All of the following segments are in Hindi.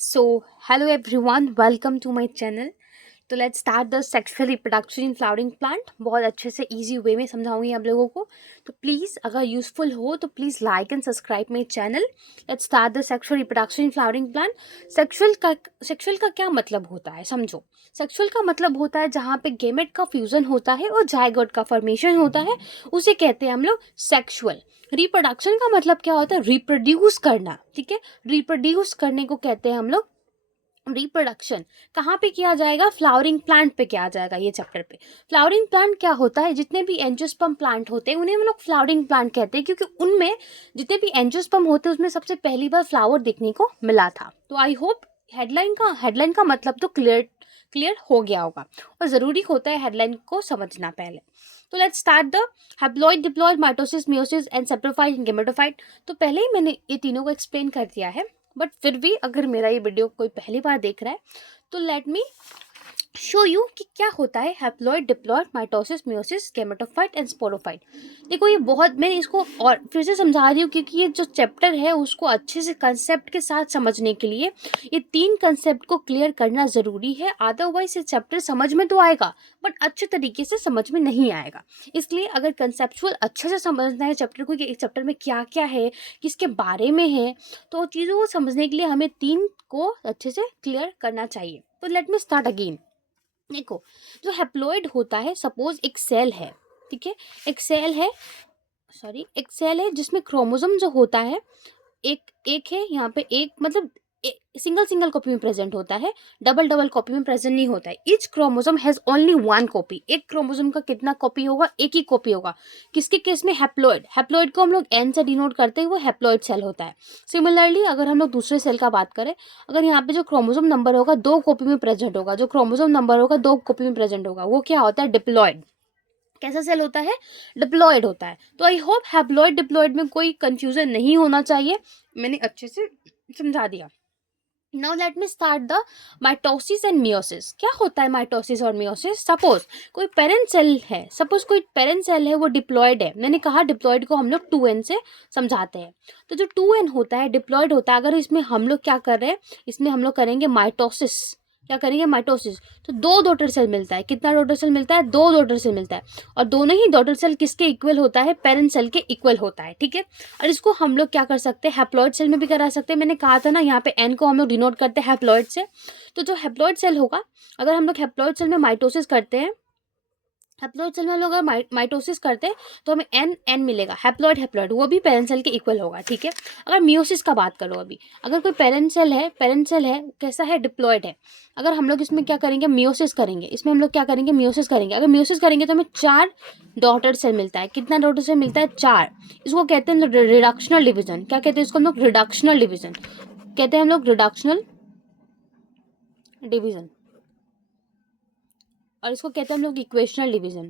So, hello everyone, welcome to my channel. तो let's start the sexual reproduction in flowering plant. बहुत अच्छे से इजी वे में समझाऊंगी आप लोगों को। तो प्लीज़ अगर यूजफुल हो तो please like and subscribe my channel. Let's start the sexual reproduction in flowering plant. Sexual का क्या मतलब होता है समझो। सेक्सुअल का मतलब होता है जहाँ पे गेमेट का फ्यूजन होता है और जायगोट का फॉर्मेशन होता है, उसे कहते हैं हम लोग सेक्सुअल। रिप्रोडक्शन का मतलब क्या होता है? रिप्रोड्यूस करना, ठीक है। रिप्रोड्यूस करने को कहते हैं हम लोग रिप्रोडक्शन। कहाँ पे किया जाएगा? फ्लावरिंग प्लांट पे किया जाएगा। ये चैप्टर पे फ्लावरिंग प्लांट क्या होता है, जितने भी एंजियोस्पर्म प्लांट होते हैं उन्हें हम लोग फ्लावरिंग प्लांट कहते हैं, क्योंकि उनमें जितने भी एंजियोस्पर्म होते हैं उसमें सबसे पहली बार फ्लावर देखने को मिला था। तो आई होप हेडलाइन का मतलब तो क्लियर हो गया होगा, और ज़रूरी होता है हेडलाइन को समझना पहले। तो let's start the haploid diploid mitosis meiosis and saprophyte and gametophyte. तो पहले ही मैंने ये तीनों को एक्सप्लेन कर दिया है, बट फिर भी अगर मेरा ये वीडियो कोई पहली बार देख रहा है तो लेट मी शो यू कि क्या होता है haploid diploid mitosis meiosis gametophyte and sporophyte. देखो ये बहुत, मैंने इसको और फिर से समझा रही हूँ क्योंकि ये जो चैप्टर है उसको अच्छे से कंसेप्ट के साथ समझने के लिए ये तीन कंसेप्ट को क्लियर करना ज़रूरी है। अदरवाइज ये चैप्टर समझ में तो आएगा बट अच्छे तरीके से समझ में नहीं आएगा। इसलिए अगर कंसेप्चुअल अच्छे से समझना है चैप्टर को कि इस चैप्टर में क्या क्या है, किसके बारे में है, तो चीज़ों को समझने के लिए हमें तीन को अच्छे से क्लियर करना चाहिए। तो लेट मी स्टार्ट अगेन। देखो, जो हैप्लॉइड होता है, सपोज एक सेल है, ठीक है। एक सेल है जिसमें क्रोमोसोम जो होता है एक एक है यहाँ पे, एक मतलब सिंगल सिंगल कॉपी में प्रेजेंट होता है, डबल डबल कॉपी में प्रेजेंट नहीं होता है। Each chromosome has only one copy. एक क्रोमोसोम का कितना कॉपी होगा? एक ही कॉपी होगा। किसके केस में? हैप्लॉइड। हैप्लॉइड को हम लोग एन से डिनोट करते हैं, वो हैप्लॉइड सेल होता है। सिमिलरली अगर हम लोग दूसरे सेल का बात करें, अगर यहाँ पे जो क्रोमोसोम नंबर होगा दो कॉपी में प्रेजेंट होगा, जो क्रोमोसोम नंबर होगा दो कॉपी में प्रेजेंट होगा, वो क्या होता है? डिप्लॉइड। कैसा सेल होता है? डिप्लॉयड होता है। तो आई होप हैप्लॉइड डिप्लॉयड में कोई कंफ्यूजन नहीं होना चाहिए, मैंने अच्छे से समझा दिया। Now let me start the mitosis and meiosis. क्या होता है माइटोसिस और मियोसिस? सपोज कोई पेरेंट सेल है वो डिप्लॉयड है। मैंने कहा डिप्लॉयड को हम लोग 2n से समझाते हैं। तो जो 2n होता है डिप्लॉयड होता है, अगर इसमें हम लोग क्या कर रहे हैं, इसमें हम लोग करेंगे माइटोसिस। क्या करेंगे? माइटोसिस। तो दो डॉटर सेल मिलता है। कितना डॉटर सेल मिलता है? दो डॉटर सेल मिलता है। और दोनों ही डॉटर सेल किसके इक्वल होता है? पेरेंट सेल के इक्वल होता है, ठीक है। और इसको हम लोग क्या कर सकते हैं? हैप्लॉइड सेल में भी करा सकते हैं। मैंने कहा था ना, यहाँ पे एन को हम लोग डिनोट करते हैं हैप्लॉइड से। तो जो हैप्लॉइड सेल होगा, अगर हम लोग हैप्लॉइड सेल में माइटोसिस करते हैं, हैप्लॉइड सेल में हम लोग अगर माइटोसिस करते हैं तो हमें एन एन मिलेगा। हैप्लॉइड हैप्लॉइड वो भी पेरेंट सेल के इक्वल होगा, ठीक है। अगर मियोसिस का बात करो, अभी अगर कोई पेरेंट सेल है कैसा है? डिप्लॉइड है। अगर हम लोग इसमें क्या करेंगे? मियोसिस करेंगे। इसमें हम लोग क्या करेंगे? मियोसिस करेंगे। अगर मियोसिस करेंगे तो हमें 4 डॉटर सेल मिलता है। कितना डॉटर सेल मिलता है? 4। इसको कहते हैं रिडक्शनल डिवीजन। क्या कहते हैं इसको हम लोग? रिडक्शनल डिवीजन कहते हैं हम लोग, रिडक्शनल डिवीजन। और इसको कहते हैं हम लोग इक्वेशनल डिवीजन।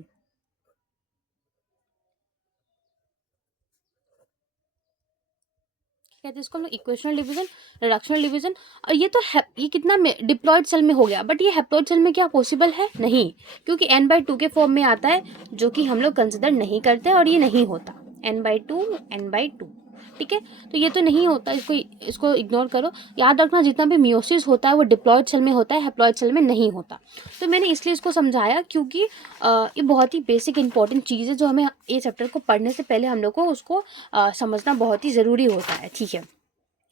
कहते हैं इसको हम लोग इक्वेशनल डिवीजन, रिडक्शनल डिवीजन। और ये तो ये कितना डिप्लॉयड सेल में हो गया, बट ये हैप्लॉइड सेल में क्या पॉसिबल है? नहीं, क्योंकि n/2 के फॉर्म में आता है, जो कि हम लोग कंसिडर नहीं करते और ये नहीं होता। n/2 ठीक है। तो ये तो नहीं होता, इसको इसको इग्नोर करो। याद रखना, जितना भी मियोसिस होता है वो डिप्लॉयड सेल में होता है, हैप्लॉइड सेल में नहीं होता। तो मैंने इसलिए इसको समझाया क्योंकि ये बहुत ही बेसिक इंपॉर्टेंट चीज़ है, जो हमें ये चैप्टर को पढ़ने से पहले हम लोग को उसको समझना बहुत ही ज़रूरी होता है, ठीक है।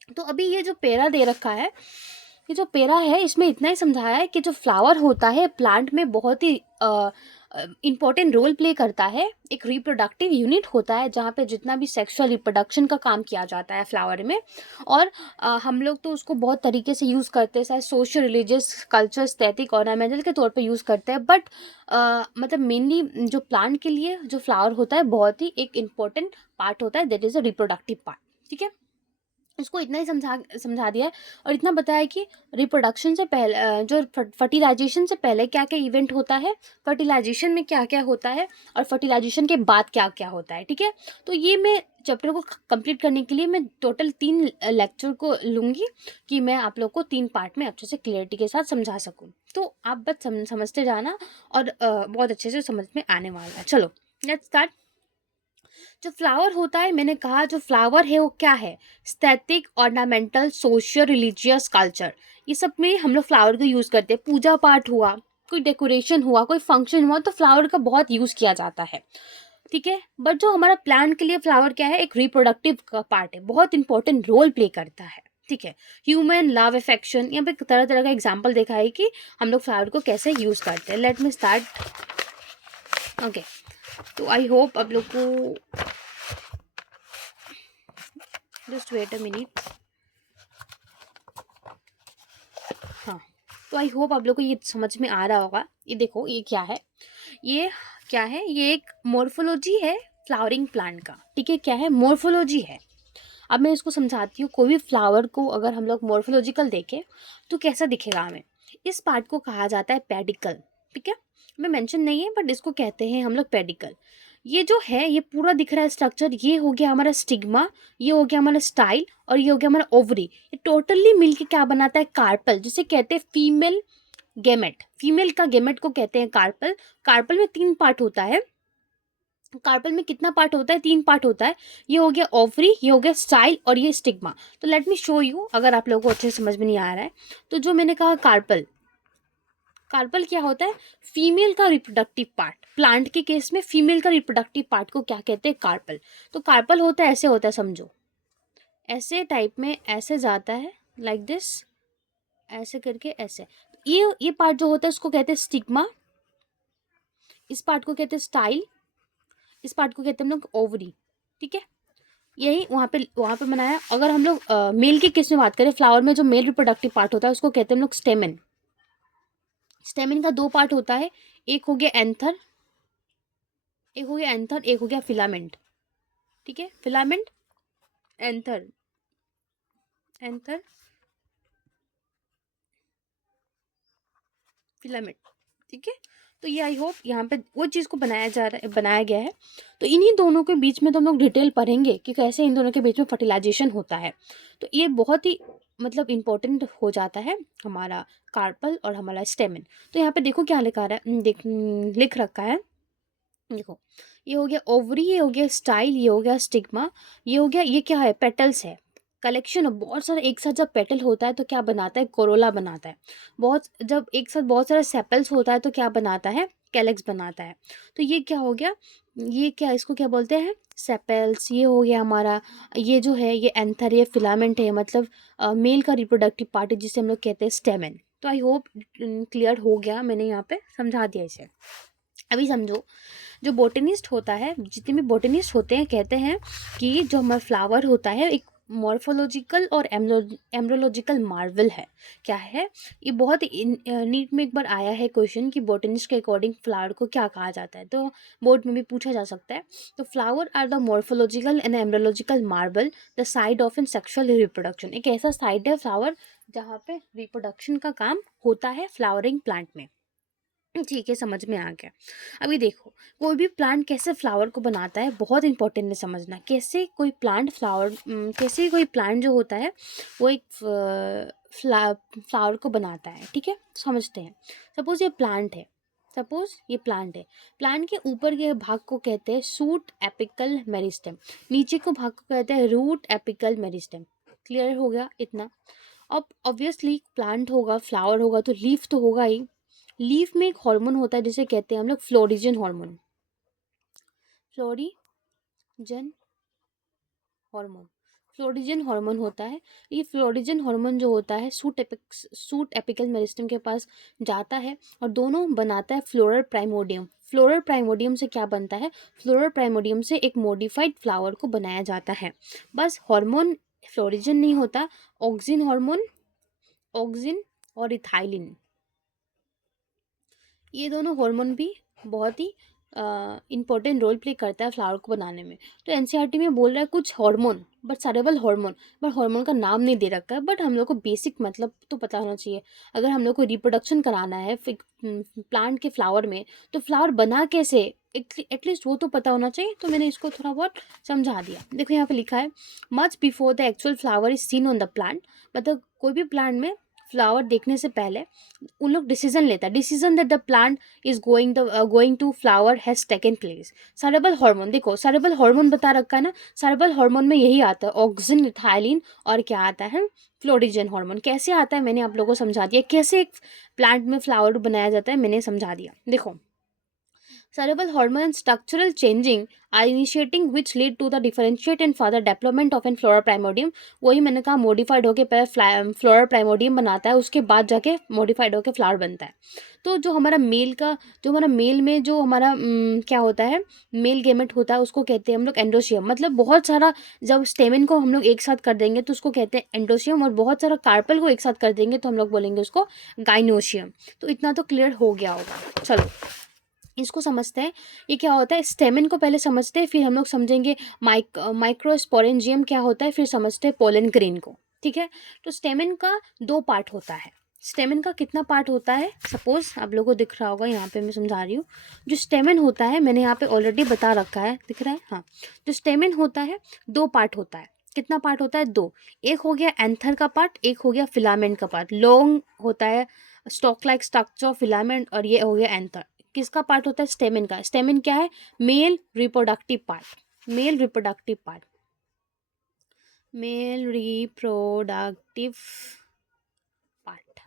तो अभी ये जो पेरा दे रखा है, ये जो पेरा है, इसमें इतना ही समझाया है कि जो फ्लावर होता है प्लांट में बहुत ही इम्पोर्टेंट रोल प्ले करता है। एक रिप्रोडक्टिव यूनिट होता है जहाँ पे जितना भी सेक्सुअल रिप्रोडक्शन का काम किया जाता है फ्लावर में। और हम लोग तो उसको बहुत तरीके से यूज़ करते हैं, चाहे social, religious, culture, aesthetic, ornamental के तौर पे यूज़ करते हैं। बट मतलब मेनली जो प्लांट के लिए जो फ्लावर होता है बहुत ही एक इम्पोर्टेंट पार्ट होता है, that is a reproductive part, ठीक है। इसको इतना ही समझा दिया है। और इतना बताया कि रिप्रोडक्शन से पहले जो फर्टिलाइजेशन से पहले क्या क्या इवेंट होता है, फर्टिलाइजेशन में क्या क्या होता है, और फर्टिलाइजेशन के बाद क्या क्या होता है, ठीक है। तो ये मैं चैप्टर को कंप्लीट करने के लिए मैं टोटल 3 लेक्चर को लूँगी कि मैं आप लोग को 3 पार्ट में अच्छे से क्लियरिटी के साथ समझा सकूँ। तो आप बस समझते जाना और बहुत अच्छे से समझ में आने वाला है। चलो लेट्स स्टार्ट। जो फ्लावर होता है, मैंने कहा जो फ्लावर है वो क्या है, स्थैतिक, ऑर्नामेंटल, सोशल, रिलीजियस, कल्चर, ये सब में हम लोग फ्लावर को यूज़ करते हैं। पूजा पाठ हुआ, कोई डेकोरेशन हुआ, कोई फंक्शन हुआ, तो फ्लावर का बहुत यूज़ किया जाता है, ठीक है। बट जो हमारा प्लांट के लिए फ्लावर क्या है, एक रिप्रोडक्टिव का पार्ट है, बहुत इंपॉर्टेंट रोल प्ले करता है, ठीक है। ह्यूमन लव अफेक्शन, यहाँ पे तरह तरह का एग्जाम्पल देखा है कि हम लोग फ्लावर को कैसे यूज़ करते हैं। Let me start. ओके, तो आई होप आप लोग को, जस्ट वेट अ मिनट। हाँ, तो आई होप आप लोग को ये समझ में आ रहा होगा। ये देखो, ये क्या है, ये क्या है, ये एक मॉर्फोलॉजी है फ्लावरिंग प्लांट का, ठीक है। क्या है, मॉर्फोलॉजी है। अब मैं इसको समझाती हूँ। कोई भी फ्लावर को अगर हम लोग मॉर्फोलॉजिकल देखें तो कैसा दिखेगा हमें। इस पार्ट को कहा जाता है पेडिकल, ठीक है। मैं मेंशन नहीं है बट इसको कहते हैं हम लोग पेडिकल। ये जो है, ये पूरा दिख रहा है स्ट्रक्चर, ये हो गया हमारा स्टिग्मा, ये हो गया हमारा स्टाइल, और ये हो गया हमारा ओवरी। ये टोटली मिलके क्या बनाता है, कार्पल, जिसे कहते हैं फीमेल गेमेट। फीमेल का गेमेट को कहते हैं कार्पल। कार्पल में 3 पार्ट होता है। कार्पल में कितना पार्ट होता है, 3 पार्ट होता है। ये हो गया ओवरी, ये हो गया स्टाइल, और ये स्टिग्मा। तो लेट मी शो यू, अगर आप लोगों को अच्छे से समझ में नहीं आ रहा है तो। जो मैंने कहा कार्पल, कार्पल क्या होता है, फीमेल का रिप्रोडक्टिव पार्ट। प्लांट के केस में फीमेल का रिप्रोडक्टिव पार्ट को क्या कहते हैं, कार्पल। तो कार्पल होता है, ऐसे होता है, समझो ऐसे टाइप में, ऐसे जाता है लाइक दिस, ऐसे करके ऐसे। ये पार्ट जो होता है उसको कहते हैं स्टिग्मा, इस पार्ट को कहते हैं स्टाइल, इस पार्ट को कहते हैं हम लोग ओवरी, ठीक है। यही वहाँ पे बनाया। अगर हम लोग मेल के केस में बात करें, फ्लावर में जो मेल रिप्रोडक्टिव पार्ट होता है उसको कहते हैं हम लोग स्टेमन। स्टेमन का 2 पार्ट होता है, एक हो गया एंथर, एक हो गया एंथर, एक हो गया फिलामेंट, ठीक है। फिलामेंट, एंथर, एंथर, फिलामेंट, ठीक है। तो ये आई होप यहाँ पे वो चीज़ को बनाया गया है। तो इन्हीं दोनों के बीच में तो हम लोग डिटेल पढ़ेंगे कि कैसे इन दोनों के बीच में फर्टिलाइजेशन होता है। तो ये बहुत ही मतलब इम्पोर्टेंट हो जाता है हमारा कार्पल और हमारा स्टेमन। तो यहाँ पे देखो क्या लिखा रहा है, लिख रखा है, देखो। ये हो गया ओवरी, ये हो गया स्टाइल, ये हो गया स्टिग्मा, ये हो गया, ये क्या है, पेटल्स है। कलेक्शन ऑफ बहुत सारे एक साथ जब पेटल होता है तो क्या बनाता है, कोरोला बनाता है। बहुत जब एक साथ बहुत सारा सेपल्स होता है तो क्या बनाता है, कैलेक्स बनाता है। तो ये क्या हो गया, ये क्या, इसको क्या बोलते हैं, सेपल्स। ये हो गया हमारा, ये जो है ये एंथर, ये फिलामेंट है, मतलब मेल का रिप्रोडक्टिव पार्ट है जिसे हम लोग कहते हैं स्टेमन। तो आई होप क्लियर हो गया, मैंने यहाँ पे समझा दिया इसे। अभी समझो, जो बोटनिस्ट होता है, जितने भी बोटनिस्ट होते हैं, कहते हैं कि जो हमारा फ्लावर होता है एक मॉर्फोलॉजिकल और एम्ब्रोलॉजिकल मार्वल है। क्या है ये, बहुत नीट में एक बार आया है क्वेश्चन कि बोटनिस्ट के अकॉर्डिंग फ्लावर को क्या कहा जाता है, तो बोर्ड में भी पूछा जा सकता है। तो flower are the morphological and embryological marvel, the side of in sexual reproduction. एक ऐसा साइड है फ्लावर जहाँ पे रिप्रोडक्शन का काम होता है फ्लावरिंग प्लांट में, ठीक है। समझ में आ गया। अभी देखो, कोई भी प्लांट कैसे फ्लावर को बनाता है, बहुत इंपॉर्टेंट है समझना। कैसे कोई प्लांट फ्लावर, कैसे कोई प्लांट जो होता है वो एक फ्लावर को बनाता है, ठीक है। समझते हैं। सपोज ये प्लांट है, सपोज ये प्लांट है। प्लांट के ऊपर के भाग को कहते हैं सूट एपिकल मेरिस्टेम, नीचे को भाग को कहते हैं रूट एपिकल मेरिस्टेम। क्लियर हो गया इतना। अब ऑब्वियसली प्लांट होगा, फ्लावर होगा तो लीफ तो होगा ही। लीफ में एक हार्मोन होता है जिसे कहते हैं हम लोग florigen hormone, florigen hormone, florigen hormone होता है। ये फ्लोरिजन हार्मोन जो होता है सूट एपिकल मेरिस्टम के पास जाता है और दोनों बनाता है फ्लोरल प्राइमोडियम। फ्लोरल प्राइमोडियम से क्या बनता है, फ्लोरल प्राइमोडियम से एक मॉडिफाइड फ्लावर को बनाया जाता है। बस हार्मोन फ्लोरिजन नहीं होता, ऑक्सिन हार्मोन, ऑक्सिन और इथाइलिन, ये दोनों हार्मोन भी बहुत ही इंपॉर्टेंट रोल प्ले करता है फ्लावर को बनाने में। तो एनसीईआरटी में बोल रहा है कुछ hormone, but cerebral hormone, but hormone का नाम नहीं दे रखा है। बट हम लोग को बेसिक मतलब तो पता होना चाहिए। अगर हम लोग को रिप्रोडक्शन कराना है प्लांट के फ्लावर में, तो फ्लावर बना कैसे, एटलीस्ट वो तो पता होना चाहिए। तो मैंने इसको थोड़ा बहुत समझा दिया। देखो यहाँ पे लिखा है, much before the actual flower is seen on the plant, मतलब कोई भी प्लांट में फ्लावर देखने से पहले उन लोग डिसीजन लेता है, decision that the plant is going to flower has taken place. Cerebral hormone, देखो सेरेब्रल हार्मोन बता रखा है ना, सेरेब्रल हार्मोन में यही आता है ऑक्सिन, इथाइलिन और क्या आता है फ्लोरिजन हार्मोन। कैसे आता है मैंने आप लोगों को समझा दिया, कैसे एक प्लांट में फ्लावर बनाया जाता है मैंने समझा दिया। देखो cerebral hormone and structural changing are initiating which lead to the differentiate and further development of an flora primordium। वही मैंने कहा मॉडिफाइड होके पहले फ्लोरा प्राइमोडियम बनाता है, उसके बाद जाके मॉडिफाइड होके फ्लावर बनता है। तो जो हमारा मेल में जो हमारा क्या होता है, मेल गेमेट होता है, उसको कहते हैं हम लोग एंडोशियम। मतलब बहुत सारा जब स्टेमिन को हम लोग एक साथ कर देंगे तो उसको कहते हैं एंडोशियम, और बहुत सारा कार्पल को एक साथ कर देंगे तो हम लोग बोलेंगे उसको गाइनोशियम। तो इतना तो क्लियर हो गया होगा। चलो इसको समझते हैं, ये क्या होता है। स्टेमिन को पहले समझते हैं, फिर हम लोग समझेंगे माइक्रोस्पोरेंजियम क्या होता है, फिर समझते हैं पोलन ग्रेन को। ठीक है, तो स्टेमिन का 2 पार्ट होता है। स्टेमिन का कितना पार्ट होता है, सपोज आप लोगों को दिख रहा होगा, यहाँ पे मैं समझा रही हूँ। जो स्टेमिन होता है मैंने यहाँ पे ऑलरेडी बता रखा है, दिख रहा है, हाँ। जो स्टेमिन होता है 2 पार्ट होता है। कितना पार्ट होता है, 2। एक हो गया एंथर का पार्ट, एक हो गया फिलामेंट का पार्ट। लॉन्ग होता है स्टॉक लाइक स्ट्रक्चर फिलामेंट, और ये हो गया एंथर। किसका पार्ट होता है, स्टेमिन का। स्टेमिन क्या है, male reproductive part, male reproductive part, male reproductive part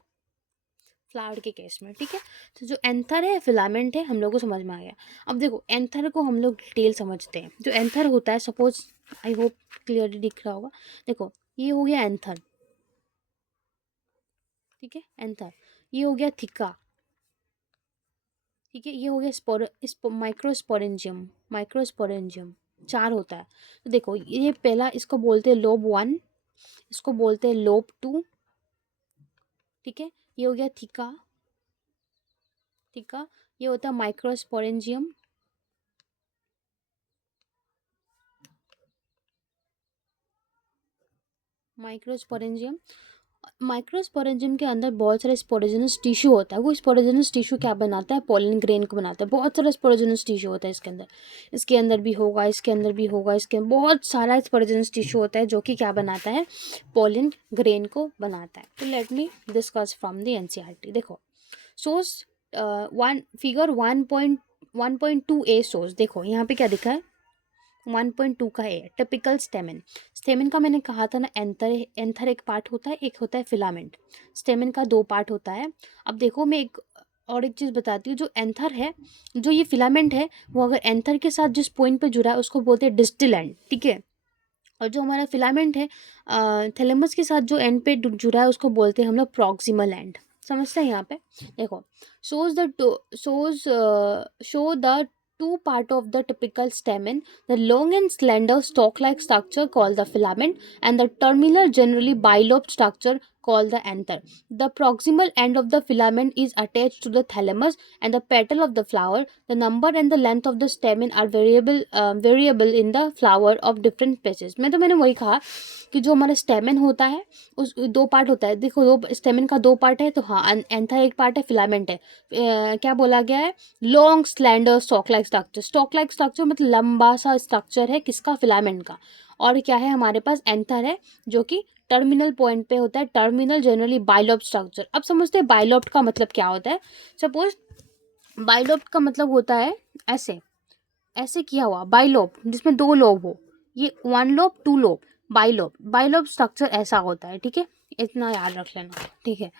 flower के केस में। ठीक है, तो जो एंथर है फिलामेंट है, हम लोग को समझ में आ गया। अब देखो एंथर को हम लोग डिटेल समझते हैं। जो एंथर होता है, सपोज आई होप क्लियरली दिख रहा होगा, देखो ये हो गया एंथर। ठीक है, एंथर, ये हो गया थिका। ठीक है, ये हो गया माइक्रोस्पोरेंजियम, माइक्रोस्पोरेंजियम 4 होता है। तो देखो ये पहला, इसको बोलते हैं लोब 1, इसको बोलते हैं लोब 2। ठीक है, ये हो गया थिका, थिका, ये होता है माइक्रोस्पोरेंजियम, माइक्रोस्पोरेंजियम। माइक्रोस्पोरेंजियम के अंदर बहुत सारे स्पोरोजेनस टिश्यू होता है। वो स्पोरोजेनस टिश्यू क्या बनाता है, पोलन ग्रेन को बनाता है। बहुत सारा स्पोरोजेनस टिश्यू होता है इसके अंदर, इसके अंदर भी होगा, इसके अंदर भी होगा, इसके अंदर बहुत सारा स्पोरोजेनस टिश्यू होता है जो कि क्या बनाता है, पोलन ग्रेन को बनाता है। तो let me discuss from the NCERT. देखो सोर्स फिगर 1.2 ए सोर्स, देखो यहाँ पे क्या दिखा है, 1.2 का है टिपिकल स्टेमिन। स्टेमिन का मैंने कहा था ना, एंथर एक पार्ट होता है, एक होता है फिलामेंट। स्टेमिन का 2 पार्ट होता है। अब देखो मैं एक चीज़ बताती हूँ। जो एंथर है, जो ये फिलामेंट है, वो अगर एंथर के साथ जिस पॉइंट पे जुड़ा है उसको बोलते हैं डिस्टल एंड। ठीक है, और जो हमारा फिलामेंट है थैलेमस के साथ जो एंड पे जुड़ा है उसको बोलते हैं हम लोग प्रॉक्सिमल एंड। समझते हैं यहाँ पे, देखो show the two part of the typical stamen, the long and slender stalk-like structure called the filament, and the terminal generally bilobed structure called the anther. The proximal end of the filament is attached to the thalamus and the petal of the flower. The number and the length of the stamen are variable in the flower of different species। मैंने वही कहा कि जो हमारा स्टेमिन होता है उस 2 पार्ट होता है। देखो स्टेमिन का 2 पार्ट है, तो हाँ एंथर एक पार्ट है, फिलामेंट है। क्या बोला गया है, long slander stock like structure. Stock like structure मतलब लंबा सा स्ट्रक्चर है, किसका, फिलामेंट का। और क्या है हमारे पास, एंथर है, जो कि टर्मिनल पॉइंट पे होता है। Terminal generally bilobed structure. अब समझते हैं बाइलोब्ड का मतलब क्या होता है। सपोज बाइलोब्ड का मतलब होता है ऐसे, ऐसे किया हुआ बाइलोब, जिसमें 2 लोब हो। ये 1 lobe 2 lobe, bilobe. Bilobe structure ऐसा होता है। ठीक है, इतना याद रख लेना। ठीक है,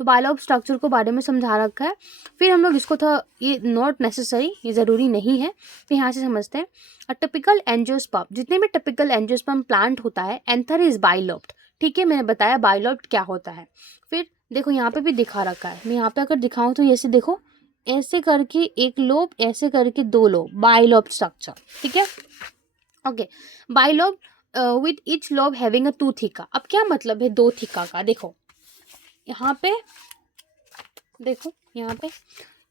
तो बाइलोब स्ट्रक्चर को बारे में समझा रखा है। फिर हम लोग इसको था, ये नॉट नेसेसरी, ये ज़रूरी नहीं है। फिर यहाँ से समझते हैं टिपिकल एंजियोस्पर्म। जितने भी टिपिकल एंजियोस्पर्म प्लांट होता है, एंथर इज बाइलोब्ड। ठीक है, मैंने बताया बाइलोब्ड क्या होता है। फिर देखो यहाँ पे भी दिखा रखा है, मैं यहाँ पे अगर दिखाऊँ तो ऐसे देखो, ऐसे करके 1 लोब, ऐसे करके 2 लोब, बाइलोब स्ट्रक्चर। ठीक है, okay. Bilobe with each lobe having a 2 थिका। अब क्या मतलब है 2 थिका का, देखो यहाँ पे, देखो यहाँ पे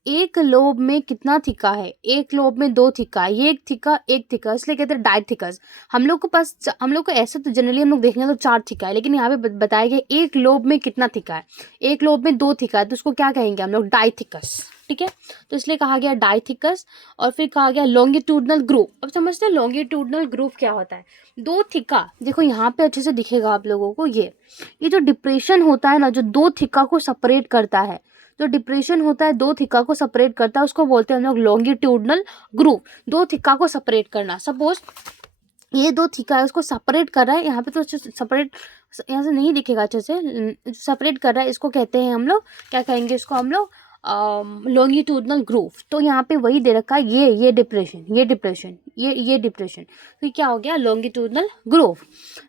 एक लोब में कितना थिका है, एक लोब में 2 थिका है, ये एक थिका इसलिए कहते हैं डाइथिकस। हम लोग को ऐसे तो जनरली हम लोग देखेंगे तो 4 थिका है, लेकिन यहाँ पे बताया गया एक लोब में कितना थिका है, एक लोब में 2 थिका है, तो उसको क्या कहेंगे हम लोग, डाइथिकस। ठीक है, तो इसलिए कहा गया डाइथिकस। और फिर कहा गया लॉन्गिट्यूडनल ग्रूव। अब समझते हैं लॉन्गिट्यूडनल ग्रूव क्या होता है। 2 थिका, देखो यहाँ पे अच्छे से दिखेगा आप लोगों को, ये जो डिप्रेशन होता है ना, जो 2 थिका को सेपरेट करता है, जो डिप्रेशन होता है 2 थिका को सेपरेट करता है, उसको बोलते हैं हम लोग लॉन्गिट्यूडनल ग्रूव। 2 थिका को सेपरेट करना, सपोज ये 2 थिका है, उसको सेपरेट कर रहा है, यहाँ पे तो सेपरेट यहाँ से नहीं दिखेगा अच्छे से, सेपरेट कर रहा है, इसको कहते हैं हम लोग, क्या कहेंगे इसको हम लोग, लॉन्गिट्यूडनल ग्रूव। तो यहाँ पे वही दे रखा है, ये डिप्रेशन, ये डिप्रेशन, तो क्या हो गया, longitudinal groove.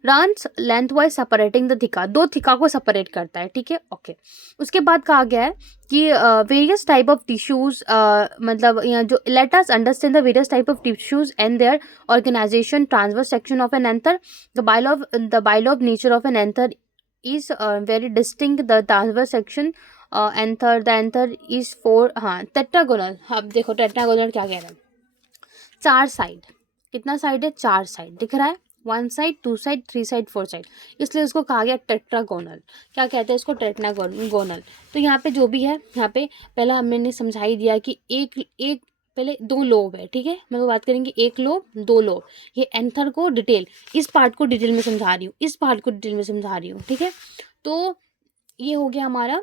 Runs lengthwise separating the theca, 2 थिका को सेपरेट करता है। ठीक है, ओके। उसके बाद कहा गया है कि वेरियस टाइप ऑफ टिश्यूज, मतलब यहाँ जो let us understand the various type of tissues and their organisation, transverse section of an anther, the bilobe nature of an anther is very distinct. The transverse section the anther is 4, हाँ टेट्रागोनल। अब देखो टेट्रागोनल क्या कह रहा है, 4 साइड, कितना साइड है, 4 साइड दिख रहा है, 1 साइड, 2 साइड, 3 साइड, 4 साइड, इसलिए इसको कहा गया टेट्रागोनल। क्या कहते हैं इसको, टेट्रागोनल। तो यहाँ पे जो भी है, यहाँ पे पहला हमने समझा ही दिया कि एक पहले 2 लोब है। ठीक है, मैं बात करेंगे 1 लोब 2 लोब। ये एंथर को डिटेल, इस पार्ट को डिटेल में समझा रही हूँ, इस पार्ट को डिटेल में समझा रही हूँ। ठीक है, तो ये हो गया हमारा,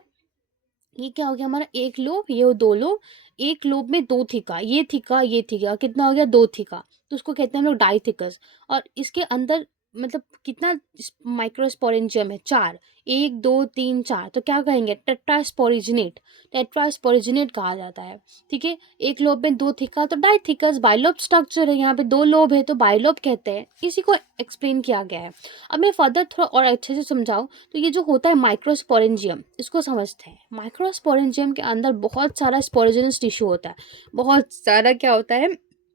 ये क्या हो गया हमारा, 1 लोब, ये 2 लोब, 1 लोब में 2 थिका, ये थिका, कितना हो गया, 2 थिका, तो उसको कहते हैं हम लोग डाइथिकस। और इसके अंदर मतलब कितना माइक्रोस्पोरेंजियम है, 4, 1 2 3 4, तो क्या कहेंगे, टेट्रास्पोरिजिनेट कहा जाता है। ठीक है, 1 लोब में 2 थिका तो डाइथिकस। बाइलोब स्ट्रक्चर है, यहाँ पे 2 लोब है तो बाइलोब कहते हैं, इसी को एक्सप्लेन किया गया है। अब मैं फर्दर थोड़ा और अच्छे से समझाऊं तो ये जो होता है माइक्रोस्पोरेंजियम, इसको समझते हैं। माइक्रोस्पोरेंजियम के अंदर बहुत सारा स्पोरोजेनस टिश्यू होता है, बहुत सारा क्या होता है,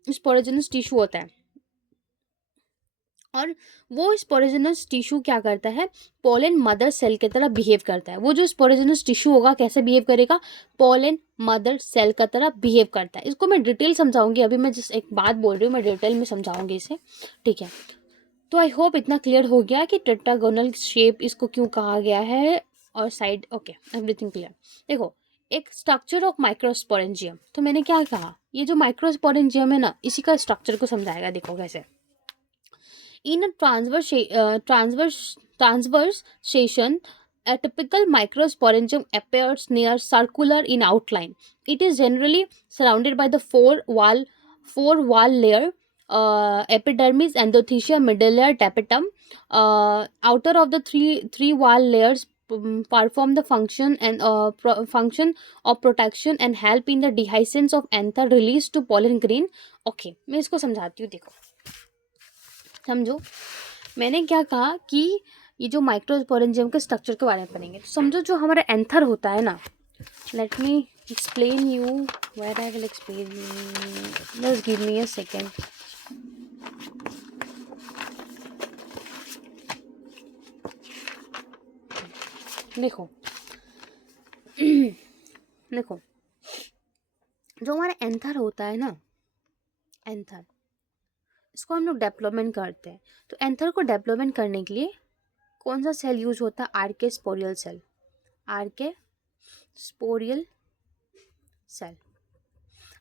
स्पोरोजेनस टिश्यू होता है। और वो स्पोरोजेनस टिश्यू क्या करता है, पोलन मदर सेल की तरह बिहेव करता है। वो जो स्पोरोजेनस टिश्यू होगा कैसे बिहेव करेगा, पोलन मदर सेल की तरह बिहेव करता है। इसको मैं डिटेल समझाऊंगी, अभी मैं जिस एक बात बोल रही हूँ मैं डिटेल में समझाऊंगी इसे। ठीक है, तो आई होप इतना क्लियर हो गया कि टेट्रागोनल शेप इसको क्यों कहा गया है, और साइड, ओके, एवरीथिंग क्लियर। देखो, एक स्ट्रक्चर ऑफ माइक्रोस्पोरेंजियम, तो मैंने क्या कहा, ये जो माइक्रोस्पोरेंजियम है ना, इसी का स्ट्रक्चर को समझाएगा। देखो कैसे, in a transverse section, a typical microsporangium appears near circular in outline. It is generally surrounded by the four wall layer, epidermis, endothelium, medullary tapetum. Outer of the three wall layers perform the function function of protection and help in the dehiscence of anther release to pollen grain. Okay, मैं इसको समझाती हूँ। देखो समझो, मैंने क्या कहा कि ये जो माइक्रोस्पोरेंजियम के स्ट्रक्चर के बारे में पढ़ेंगे, तो समझो जो हमारा एंथर होता है ना, let me explain you where I will explain, just give me a second. देखो देखो, जो हमारा एंथर होता है ना, एंथर, इसको हम लोग डेवलपमेंट करते हैं। तो एंथर को डेवलपमेंट करने के लिए कौन सा सेल यूज होता है, आर्के स्पोरियल सेल। आर्के स्पोरियल सेल,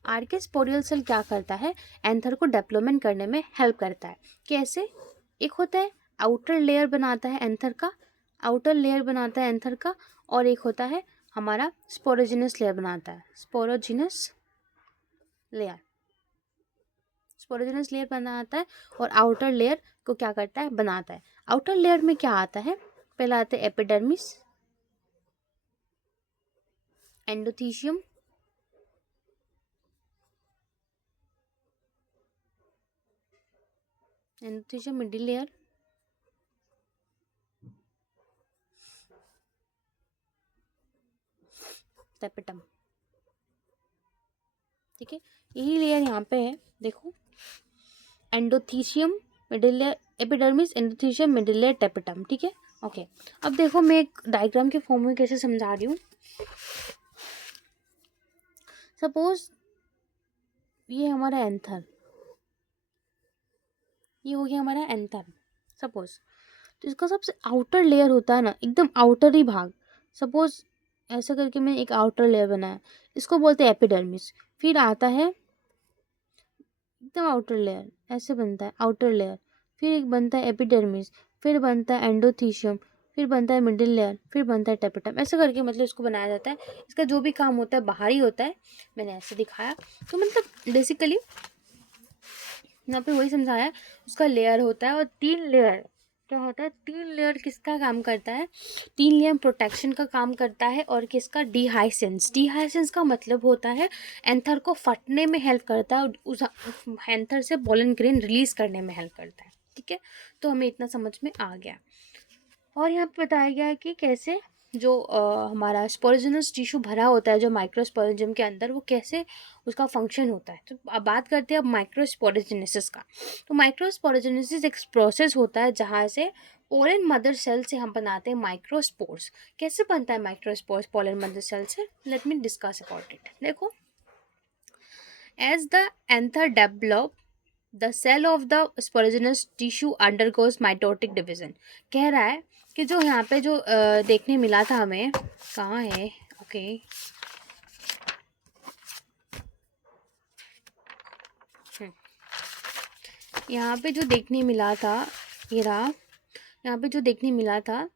आर्के स्पोरियल सेल क्या करता है, एंथर को डेवलपमेंट करने में हेल्प करता है। कैसे, एक होता है आउटर लेयर बनाता है एंथर का, आउटर लेयर बनाता है एंथर का, और एक होता है हमारा स्पोरोजिनस लेयर बनाता है, स्पोरोजिनस लेयर, स्पोरोजिनस लेयर बनाता है, और आउटर लेयर को क्या करता है, बनाता है। आउटर लेयर में क्या आता है, पहला आता है epidermis, endothecium, endothecium middle layer, tapetum. ठीक है, यही लेयर यहाँ पे है, देखो, endothecium middle layer, epidermis, endothecium middle layer, tapetum. ठीक है, ओके। अब देखो मैं एक डायग्राम के फॉर्म में कैसे समझा रही हूँ। सपोज ये हमारा एंथर, ये हो गया हमारा एंथर सपोज। तो इसका सबसे आउटर लेयर होता है ना, एकदम आउटर ही भाग, सपोज ऐसा करके मैंने एक आउटर लेयर बनाया, इसको बोलते हैं एपिडर्मिस। फिर आता है एकदम आउटर लेयर, ऐसे बनता है आउटर लेयर, फिर एक बनता है एपिडर्मिस, फिर बनता है एंडोथीशियम, फिर बनता है मिडिल लेयर, फिर बनता है टेपिटम। ऐसे करके मतलब इसको बनाया जाता है। इसका जो भी काम होता है बाहरी होता है, मैंने ऐसे दिखाया। तो मतलब बेसिकली यहाँ पे वही समझाया है, उसका लेयर होता है। और 3 लेयर क्या होता है, 3 लेयर किसका काम करता है, 3 लेयर प्रोटेक्शन का काम करता है। और किसका, डिहाइसेंस। डिहाइसेंस का मतलब होता है एंथर को फटने में हेल्प करता है और उस एंथर से पोलन ग्रेन रिलीज करने में हेल्प करता है। ठीक है, तो हमें इतना समझ में आ गया। और यहाँ पे बताया गया है कि कैसे जो हमारा स्पोरोजिनस टिश्यू भरा होता है जो माइक्रोस्पोरेंजियम के अंदर, वो कैसे उसका फंक्शन होता है। तो अब बात करते हैं अब माइक्रोस्पोरेजेनेसिस का। तो माइक्रोस्पोरेजेनेसिस एक प्रोसेस होता है जहाँ से पोलन मदर सेल से हम बनाते हैं माइक्रोस्पोर्स। कैसे बनता है माइक्रोस्पोर्स पोलन मदर सेल से, let me discuss about it. देखो, as the anther develop the cell of the sporogenous tissue undergoes mitotic division. कह रहा है कि जो यहाँ पे जो देखने मिला था हमें, कहाँ है, ओके यहाँ पे जो देखने मिला था, ये रहा। यहाँ पे जो देखने मिला था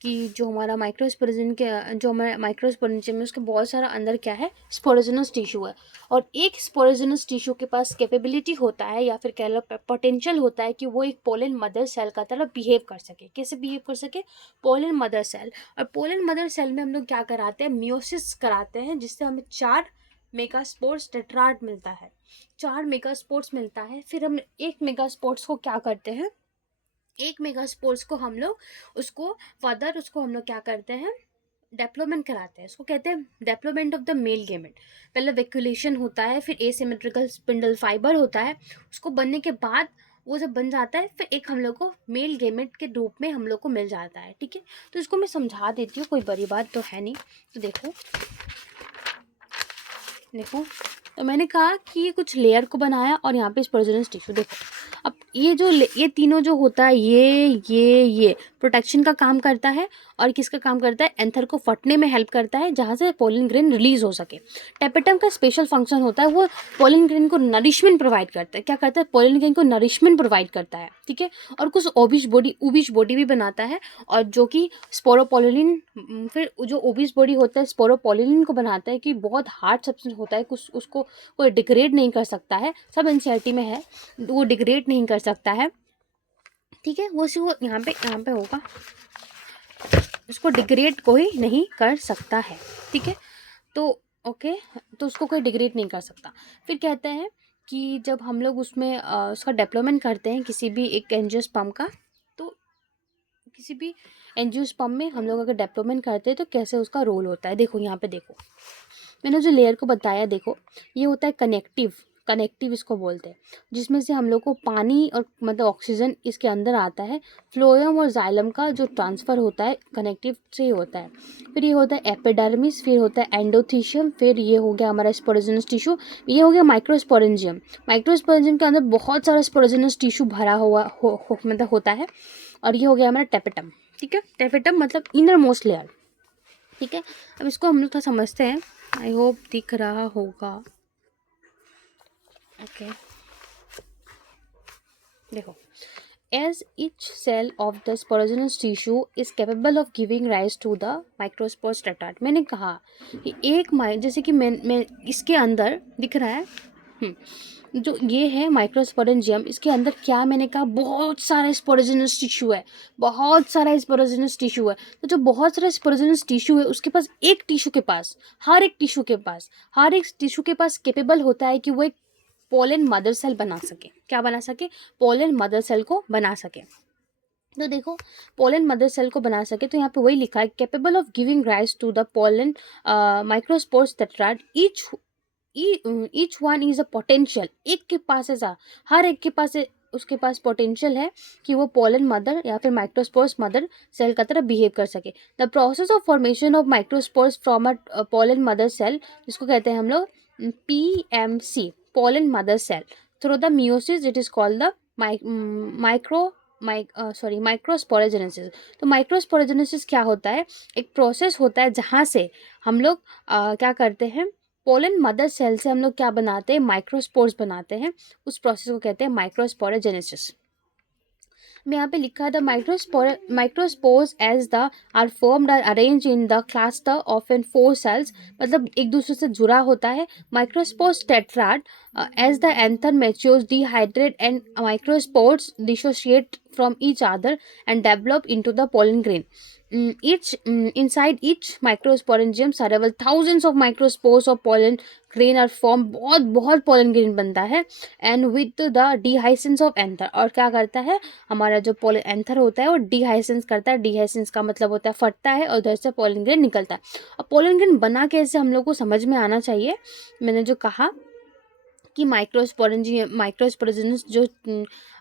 कि जो हमारा माइक्रोस्पोरेजियन के जो हमारा माइक्रोस्पोरेंजियम में उसके बहुत सारा अंदर क्या है, स्पोरोजिनस टिश्यू है। और एक स्पोरोजिनस टिश्यू के पास कैपेबिलिटी होता है या फिर कह लो पोटेंशियल होता है कि वो एक पोलन मदर सेल का तरह बिहेव कर सके। कैसे बिहेव कर सके, पोलन मदर सेल। और पोलन मदर सेल में हम लोग क्या कराते हैं, मियोसिस कराते हैं, जिससे हमें 4 मेगास्पोर्स टेट्राड मिलता है। 4 मेगास्पोर्स मिलता है। फिर हम एक मेगास्पोर्स को क्या करते हैं, एक मेगास्पोर्स को हम लोग उसको फर्दर उसको हम लोग क्या करते हैं, डेवलपमेंट कराते हैं। उसको कहते हैं development of the male gamete. पहले वेक्यूलेशन होता है, फिर एसिमेट्रिकल स्पिंडल फाइबर होता है। उसको बनने के बाद वो जब बन जाता है, फिर एक हम लोग को मेल गेमेट के रूप में हम लोग को मिल जाता है। ठीक है, तो इसको मैं समझा देती हूँ, कोई बड़ी बात तो है नहीं। तो देखो देखो, तो मैंने कहा कि ये कुछ लेयर को बनाया और यहाँ पे स्पोरोजिनस टिश्यू। देखो अब ये जो ये तीनों जो होता है, ये प्रोटेक्शन का काम करता है। और किसका काम करता है, एंथर को फटने में हेल्प करता है जहाँ से पोलन ग्रेन रिलीज हो सके। टेपेटम का स्पेशल फंक्शन होता है, वो पोलन ग्रेन को नरिशमेंट प्रोवाइड करता है। क्या करता है, पोलन ग्रेन को नरिशमेंट प्रोवाइड करता है। ठीक है, और कुछ ओबिश बॉडी भी बनाता है। और जो कि स्पोरोपोलिन, फिर जो ओबिस बॉडी होता है स्पोरोपोलिन को बनाता है, कि बहुत हार्ड सब्सटेंस होता है, कुछ उसको कोई डिग्रेड नहीं कर सकता है। सब एनसीईआरटी में है, वो डिग्रेड नहीं कर सकता है। ठीक है, वो सिर्फ यहाँ पे होगा, उसको डिग्रेड कोई नहीं कर सकता है। ठीक है, तो ओके, तो उसको कोई डिग्रेड नहीं कर सकता। फिर कहते हैं कि जब हम लोग उसमें उसका डेवलपमेंट करते हैं किसी भी एक एंजियोस्पर्म का, तो किसी भी एंजियोस्पर्म में हम लोग अगर डेवलपमेंट करते हैं तो कैसे उसका रोल होता है। देखो यहाँ पे, देखो मैंने जो लेयर को बताया, देखो ये होता है कनेक्टिव, कनेक्टिव इसको बोलते हैं, जिसमें से हम लोग को पानी और मतलब ऑक्सीजन इसके अंदर आता है। फ्लोएम और जाइलम का जो ट्रांसफ़र होता है कनेक्टिव से ही होता है। फिर ये होता है एपिडर्मिस, फिर होता है एंडोथीशियम, फिर ये हो गया हमारा स्पोरोजिनस टिश्यू, ये हो गया माइक्रोस्पोरेंजियम। माइक्रोस्पोरेंजियम के अंदर बहुत सारा स्पोरोजिनस टिश्यू भरा हुआ मतलब होता है। और ये हो गया हमारा टेपेटम। ठीक है, टेपेटम मतलब इनर मोस्ट लेयर। ठीक है, अब इसको हम लोग थोड़ा समझते हैं। आई होप दिख रहा होगा। ओके, देखो, as each cell of the sporogenous tissue is capable of giving rise to the microspores tetrad। मैंने कहा कि एक जैसे कि मैं इसके अंदर दिख रहा है, जो ये है माइक्रोस्पोरेंजियम, इसके अंदर क्या मैंने कहा, बहुत सारा स्पोरोजिनस टिश्यू है, बहुत सारा स्पोरोजिनस टिश्यू है। तो जो बहुत सारा स्पोरोजिनस टिश्यू है, उसके पास एक टिश्यू के पास, हर एक टिश्यू के पास कैपेबल होता है कि वो एक पोलन मदर सेल बना सके। क्या बना सके, पोलन मदर सेल को बना सके। तो देखो, पोलन मदर सेल को बना सके, तो यहाँ पे वही लिखा है, capable of giving rise to the pollen microspores tetrad, each one is a potential. एक के पास ऐसा, हर एक के पास उसके पास पोटेंशियल है कि वो पोलन मदर या फिर माइक्रोस्पोर्स मदर सेल का तरह बिहेव कर सके। The process of formation of microspores from a pollen mother cell, जिसको कहते हैं हम लोग PMC, pollen mother cell. Through the meiosis, it is called the microsporogenesis. तो माइक्रोस्पोरोजेनेसिस क्या होता है? एक प्रोसेस होता है जहाँ से हम लोग क्या करते हैं, पोलन मदर सेल से हम लोग क्या बनाते हैं, माइक्रोस्पोर्स बनाते हैं. उस प्रोसेस को कहते हैं माइक्रोस्पोरोजेनेसिस. मैं यहाँ पे लिखा था microspores as the are formed are arrange in the cluster of an 4 cells. मतलब एक दूसरे से जुड़ा होता है. Microspores tetrad as the anther matures dehydrate and microspores dissociate from each other and develop into the pollen grain. Inside each microsporangium several thousands of microspores of pollen grain are formed. बहुत बहुत pollen grain बनता है. And with the dehiscence of anther. और क्या करता है, हमारा जो पोलन एंथर होता है वो डिहाइसेंस करता है. डिहाइसेंस का मतलब होता है फटता है और उधर से पोलन ग्रेन निकलता है. और पोलन ग्रेन बना कैसे हम लोग को समझ में आना चाहिए. मैंने जो कहा कि माइक्रोस्पोरोजेनस जो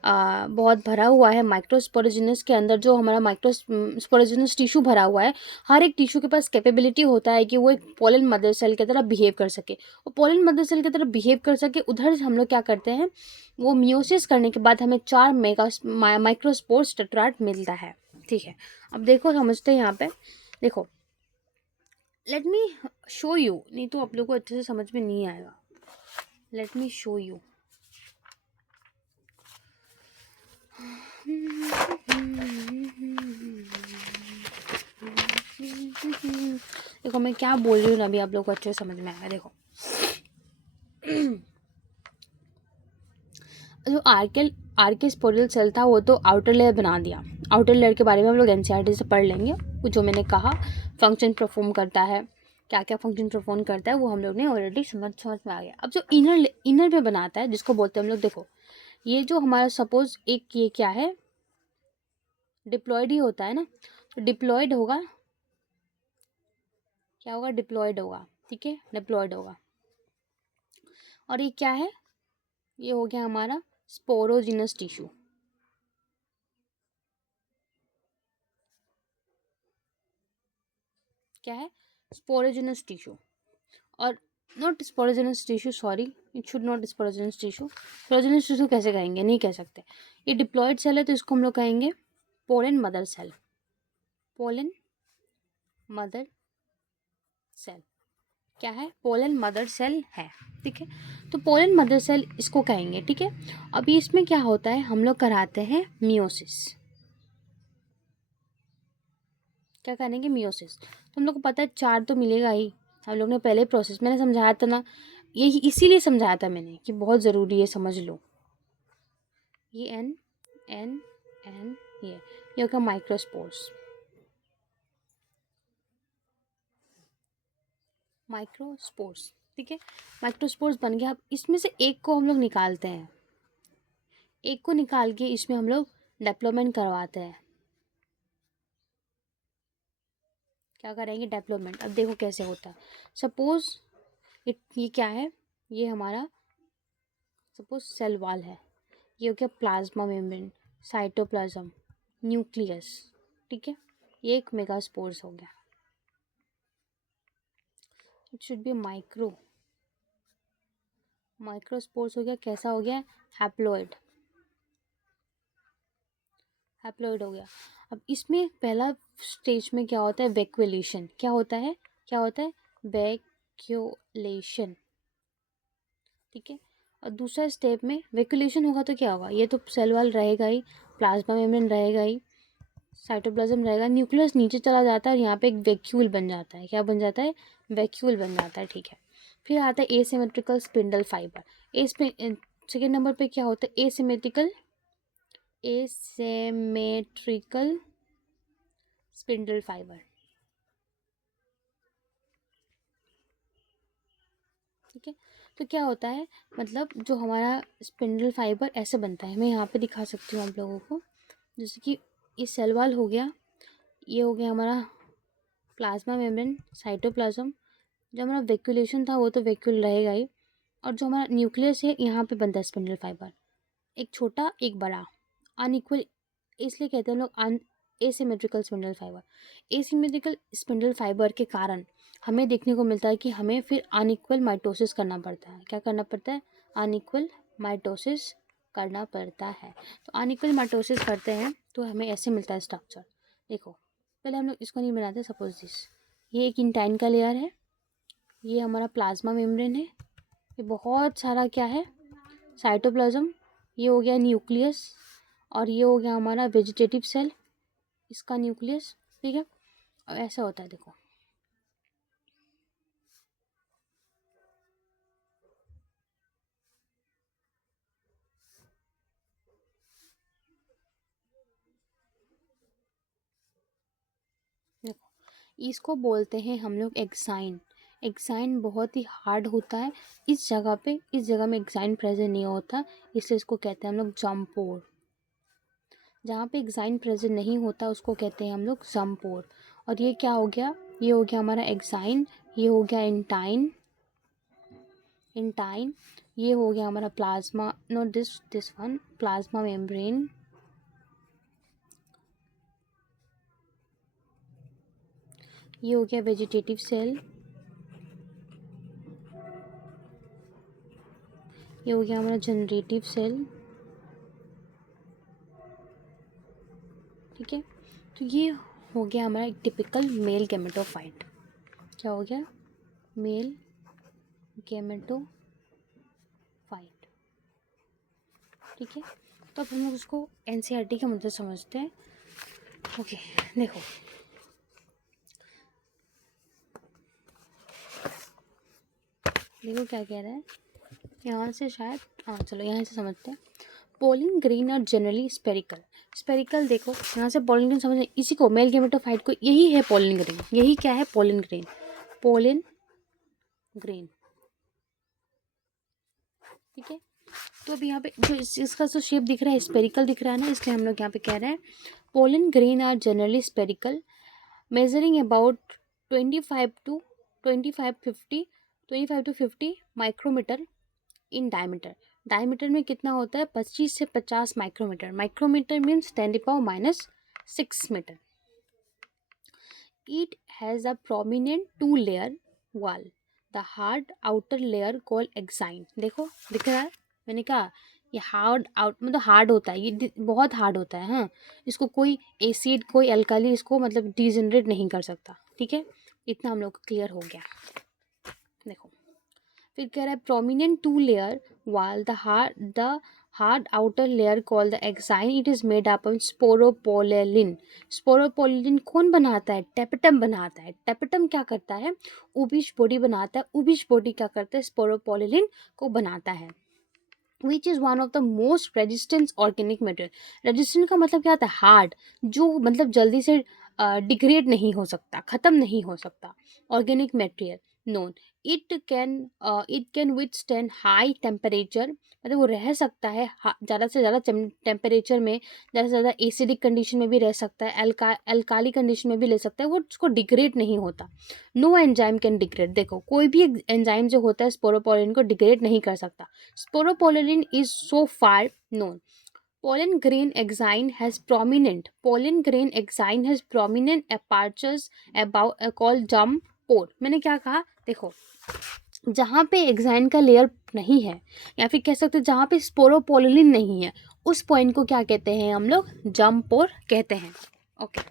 बहुत भरा हुआ है, माइक्रोस्पोरोजेनस के अंदर जो हमारा माइक्रोस्पोरोजेनस टिश्यू भरा हुआ है, हर एक टिश्यू के पास कैपेबिलिटी होता है कि वो एक पोलन मदर सेल की तरह बिहेव कर सके. और पोलन मदर सेल की तरह बिहेव कर सके, उधर हम लोग क्या करते हैं, वो मियोसिस करने के बाद हमें 4 माइक्रोस्पोर्स टेट्राड मिलता है. ठीक है, अब देखो समझते हैं यहाँ पे. देखो, लेट मी शो यू, नहीं तो आप लोग को अच्छे से समझ में नहीं आएगा. Let me show you. देखो मैं क्या बोल रही हूँ ना, अभी आप लोग को अच्छे से समझ में आएगा. देखो जो आर्केस्पोरियल सेल था वो तो आउटर लेयर बना दिया. आउटर लेयर के बारे में हम लोग एनसीईआरटी से पढ़ लेंगे. जो मैंने कहा फंक्शन परफॉर्म करता है, क्या क्या फंक्शन परफॉर्म करता है वो हम लोग ने ऑलरेडी समझ में आ गया. अब जो इनर में बनाता है जिसको बोलते हैं हम लोग, देखो ये जो हमारा सपोज एक ये क्या है, डिप्लॉयड ही होता है ना. तो डिप्लॉयड होगा, क्या होगा, डिप्लॉयड होगा. ठीक है, डिप्लॉयड होगा. और ये क्या है, ये हो गया हमारा स्पोरोजिनस टिश्यू. क्या है, स्पोरोजिनस टिश्यू. और not sporogenous tissue, sorry, it should not sporogenous tissue. Sporogenous tissue कैसे कहेंगे, नहीं कह सकते. ये डिप्लॉयड सेल है तो इसको हम लोग कहेंगे pollen mother cell. Pollen mother cell क्या है, पोलन मदर सेल है. ठीक है, तो पोलन मदर सेल इसको कहेंगे. ठीक है, अभी इसमें क्या होता है, हम लोग कराते हैं मियोसिस. क्या करेंगे, मियोसिस. तो हम लोग को पता है 4 तो मिलेगा ही. हम लोग ने पहले प्रोसेस मैंने समझाया था ना, यही इसीलिए समझाया था मैंने कि बहुत ज़रूरी है, समझ लो. ये एन एन एन ये होगा माइक्रोस्पोर्स. माइक्रोस्पोर्स, ठीक है, माइक्रोस्पोर्स बन गया. अब इसमें से एक को हम लोग निकालते हैं. एक को निकाल के इसमें हम लोग डेवलपमेंट करवाते हैं. क्या करेंगे, डेवलपमेंट. अब देखो कैसे होता है. सपोज ये क्या है, ये हमारा सपोज सेल वॉल है. ये हो गया प्लाज्मा मेम्ब्रेन, साइटोप्लाज्म, न्यूक्लियस. ठीक है, ये एक मेगास्पोर्स हो गया. इट शुड बी माइक्रोस्पोर्स हो गया. कैसा हो गया, हैप्लॉइड. हैप्लॉइड हो गया. अब इसमें पहला स्टेज में क्या होता है, वैक्यूलेशन. क्या होता है, वैक्यूलेशन. ठीक है, और दूसरा स्टेप में वैक्यूलेशन होगा तो क्या होगा, ये तो सेल वॉल रहेगा ही, प्लाज्मा मेम्ब्रेन रहेगा ही, साइटोप्लाज्म रहेगा, न्यूक्लियस नीचे चला जाता है और यहाँ पे एक वैक्यूल बन जाता है. क्या बन जाता है, वैक्यूल बन जाता है. ठीक है, फिर आता है asymmetrical spindle fibre. Second number पे क्या होता है, एसिमेट्रिकल स्पिंडल फाइबर. ठीक है, तो क्या होता है, मतलब जो हमारा स्पिंडल फाइबर ऐसे बनता है. मैं यहाँ पे दिखा सकती हूँ आप लोगों को. जैसे कि ये सेल वॉल हो गया, ये हो गया हमारा प्लाज्मा मेम्ब्रेन, साइटोप्लाज्म. जो हमारा वैक्यूलेशन था वो तो वैक्यूल रहेगा ही. और जो हमारा न्यूक्लियस है यहाँ पे बनता है स्पिंडल फाइबर. एक छोटा एक बड़ा, अनइक्वल, इसलिए कहते हैं हम लोग asymmetrical spindle fibre. Asymmetrical spindle fibre के कारण हमें देखने को मिलता है कि हमें फिर अनइक्वल माइटोसिस करना पड़ता है। क्या करना पड़ता है? अनइक्वल माइटोसिस करना पड़ता है। तो अनइक्वल माइटोसिस करते हैं तो हमें ऐसे मिलता है स्ट्रक्चर। देखो, पहले हम लोग इसको नहीं बनाते। सपोज दिस, ये एक इंटाइन का लेयर है, ये हमारा प्लाज्मा मेम्ब्रेन है, ये बहुत सारा क्या है, साइटोप्लाज्म, ये हो गया न्यूक्लियस, और ये हो गया हमारा वेजिटेटिव सेल, इसका न्यूक्लियस। ठीक है, और ऐसा होता है। देखो, देखो, इसको बोलते हैं हम लोग एक्साइन। एक्साइन बहुत ही हार्ड होता है। इस जगह में एक्साइन प्रेजेंट नहीं होता, इसलिए इसको कहते हैं हम लोग जम्पोर। जहाँ पे एक्साइन प्रेजेंट नहीं होता उसको कहते हैं हम लोग जम्पोर। और ये क्या हो गया? ये हो गया हमारा एक्साइन, ये हो गया इंटाइन, इंटाइन, ये हो गया हमारा plasma, no this one, plasma membrane, ये हो गया वेजिटेटिव सेल, ये हो गया हमारा जनरेटिव सेल। ठीक है, तो ये हो गया हमारा एक टिपिकल मेल गैमेटोफाइट। क्या हो गया? Male gametophyte. ठीक है, तो अब हम लोग उसको एनसीईआरटी के मदद समझते हैं। ओके, देखो, देखो क्या कह रहा है यहाँ से, शायद, हाँ चलो यहाँ से समझते हैं। Pollen grain are generally spherical. Spherical, देखो यहाँ से पोलिन ग्रेन समझ, इसी को मेल गैमेटोफाइट को, यही है पोलिन ग्रेन। यही क्या है? Pollen grain. Pollen grain. ठीक है, तो अब यहाँ पे जो इसका जो शेप दिख रहा है स्पेरिकल दिख रहा है ना, इसलिए हम लोग यहाँ पे कह रहे हैं pollen grain are generally spherical, measuring about 25 to 50 micrometre in diameter. Diameter में कितना होता है? 25 से 50 micrometre. Micrometre means 10⁻⁻6 metre. It has a prominent two layer wall, the hard outer layer called exine। देखो दिख रहा है, मैंने कहा ये हार्ड आउट मतलब हार्ड होता है, ये बहुत हार्ड होता है। हाँ, इसको कोई एसिड कोई अल्काली इसको मतलब डिजनरेट नहीं कर सकता। ठीक है, इतना हम लोग को क्लियर हो गया। देखो, फिर कह रहा है प्रोमिनेंट टू लेयर वाल the hard outer layer called the exine, it is made up of sporopollenin. Sporopollenin कौन बनाता है? टेपेटम बनाता है। टेपेटम क्या करता है? उबिश बॉडी बनाता है। उबिश बॉडी क्या करता है? स्पोरोपोलिन को बनाता है। Which is one of the most resistance organic material. Resistant का मतलब क्या होता है? हार्ड, जो मतलब जल्दी से डिग्रेड नहीं हो सकता, ख़त्म नहीं हो सकता। Organic material known, it can withstand high temperature, मतलब वो रह सकता है ज़्यादा से ज़्यादा टेम्परेचर में, ज़्यादा से ज़्यादा एसिडिक कंडीशन में भी रह सकता है, अल्काली कंडीशन में भी ले सकता है, वो उसको डिग्रेड नहीं होता। No enzyme can degrade. देखो, कोई भी एंजाइम जो होता है स्पोरोपोलिन को डिग्रेड नहीं कर सकता। Sporopollen is so far known. Pollen grain exine has prominent apertures about called jump pore। मैंने क्या कहा? देखो, जहाँ पे एक्साइन का लेयर नहीं है, या फिर कह सकते हैं जहाँ पे स्पोरोपोलिन नहीं है, उस पॉइंट को क्या कहते हैं हम लोग? जम्प पोर कहते हैं। ओके,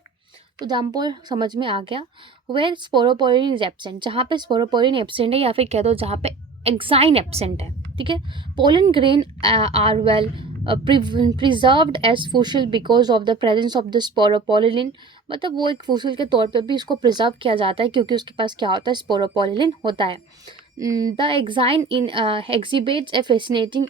तो जम्प पोर समझ में आ गया। वेयर स्पोरोपोलिन इज एब्सेंट, जहाँ पे स्पोरोपोलिन एब्सेंट है, या फिर कह दो जहाँ पे एक्साइन एब्सेंट है। ठीक है, pollen grain are well preserved as fossil because of the presence of the sporopollenin. मतलब वो एक फूसिल के तौर पे भी इसको प्रिजर्व किया जाता है क्योंकि उसके पास क्या होता है? स्पोरोपोलिन होता है। The exine in exhibits A fascinating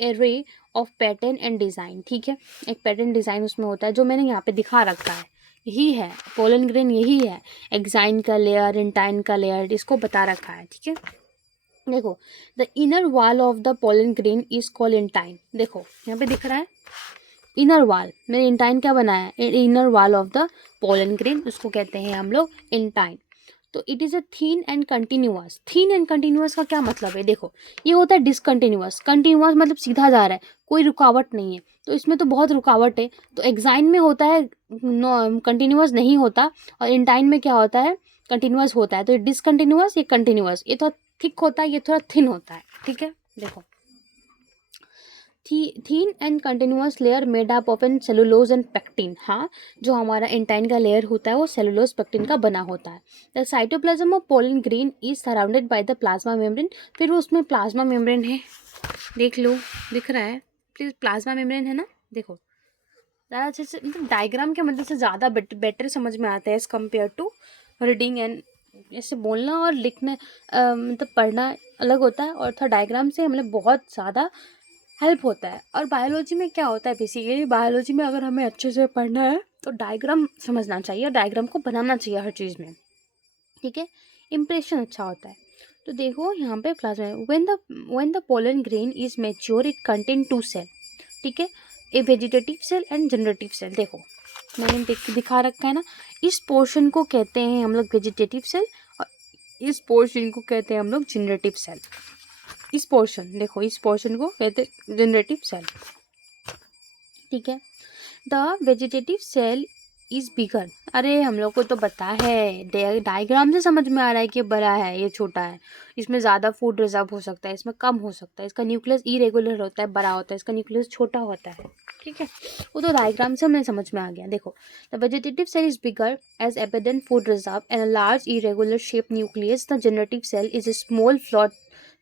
array of pattern and design. ठीक है, एक पैटर्न डिज़ाइन उसमें होता है जो मैंने यहाँ पे दिखा रखा है, यही है पोलन ग्रेन, यही है एक्साइन का लेयर, इंटाइन का लेयर, इसको बता रखा है। ठीक है, देखो, the inner wall of the pollen grain is called intine. देखो यहाँ पे दिख रहा है इनर वॉल, मैंने इंटाइन क्या बनाया? Inner wall of the pollen grain, उसको कहते हैं हम लोग इंटाइन। तो it is a thin and continuous. Thin and continuous का क्या मतलब है? देखो, ये होता है डिसकंटिन्यूअस। कंटिन्यूअस मतलब सीधा जा रहा है, कोई रुकावट नहीं है, तो इसमें तो बहुत रुकावट है। तो एक्साइन में होता है कंटिन्यूअस नहीं होता, और इंटाइन में क्या होता है? कंटिन्यूअस होता है, तो ये डिसकंटिन्यूअस, ये कंटिन्यूअस, ये थोड़ा थिक होता है, ये थोड़ा थिन होता है, ठीक है। देखो, thin and continuous layer made up of an cellulose and pectin. हाँ, जो हमारा इंटाइन का लेयर होता है वो सेलुलोज पेक्टिन का बना होता है। The cytoplasm of pollen grain is surrounded by the plasma membrane. फिर उसमें प्लाज्मा मेम्ब्रेन है, देख लो, दिख रहा है प्लीज, प्लाज्मा मेम्ब्रेन है ना। देखो ज़्यादा अच्छे से, मतलब डायग्राम के मदद से ज़्यादा बेटर समझ में आता है as compare to reading and ऐसे बोलना और लिखना, मतलब पढ़ना अलग होता है, और थोड़ा डायग्राम से हमें बहुत ज़्यादा हेल्प होता है। और बायोलॉजी में क्या होता है, बेसिकली बायोलॉजी में अगर हमें अच्छे से पढ़ना है तो डायग्राम समझना चाहिए और डायग्राम को बनाना चाहिए हर चीज़ में, ठीक है। इम्प्रेशन अच्छा होता है। तो देखो यहाँ पे plasma, when the pollen grain is mature it contain two cell, ठीक है, a vegetative cell and generative cell. देखो मैंने दिखा रखा है ना, इस पोर्शन को कहते हैं हम लोग वेजिटेटिव सेल और इस पोर्शन को कहते हैं हम लोग जनरेटिव सेल। इस पोर्शन, देखो इस पोर्शन को कहते हैं जनरेटिव सेल, ठीक है। The vegetative cell is bigger, अरे हम लोग को तो पता है, डायग्राम से समझ में आ रहा है कि बड़ा है, ये छोटा है, इसमें ज़्यादा फूड रिजर्व हो सकता है, इसमें कम हो सकता है, इसका न्यूक्लियस इरेगुलर होता है, बड़ा होता है, इसका न्यूक्लियस छोटा होता है, ठीक है। वो तो डायग्राम से हमें समझ में आ गया। देखो, the vegetative cell is bigger as evident food reserve and a large irregular shape nucleus. The generative cell is a small